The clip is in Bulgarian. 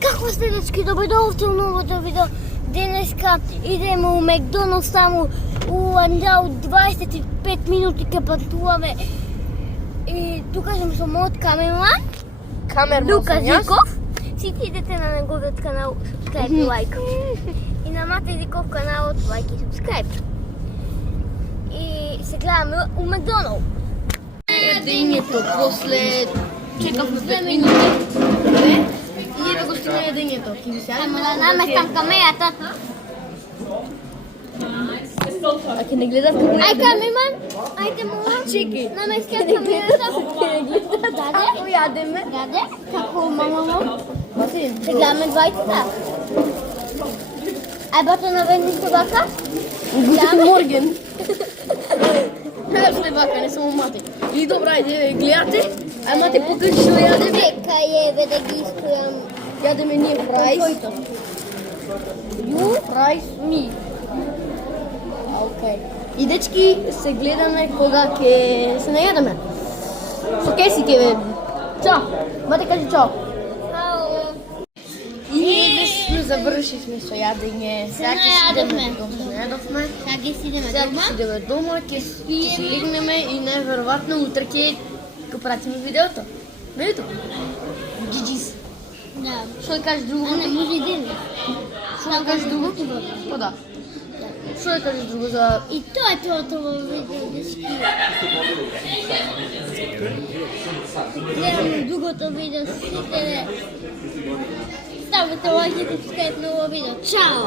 Како сте, дечки? Добредовте у новото видео. Денеска идеме у Макдоналдс, таму у Андрау 25 минути ке патуваме. И тука сум со мојот камерман, Лука Зиков. Сите идете на неговиот канал, subscribe и лайк. И на Мате Зиков каналот, лайк и subscribe. И се гледаме у Макдоналдс. Јадењето после чекавме 2 минути. И да го стигна јадењето. Ама да наместам камерата. А ќе не гледат како Ај камерман, ајде мола. Чекај. Наместам камерата. Како јадеме? Даде, како мама. Бате, Се гледаме двајцата. Ај бато наведни што бака. Морген. Што е бака, не само мати. И добра, ајде, гледате. Ај мати покажи што јадеме. Чекај еве да ги искујам. Јадеме ние фрајс. Ју? Фрајс ми. Океј. И дечки се гледаме кога ќе се најадеме. Со кесите бе. Чао. Мате кажи чао. Ау. И ние сме завршивме со јадење. Се најадовме. Најадовме. Сега ги сидеме Сега дома. ќе си идеме дома, ќе си легнеме и неверојатно утре ќе пратиме видеото. Видеото? Джиджис. Да. Што да кажеш друго? А не, може и ден. Што да кажеш друго? Па да. Што да кажеш друго за... И тоа е тоа во видео, дечки. Гледаме другото видео, сите ставате лайк и subscribe на ово видео. Чао!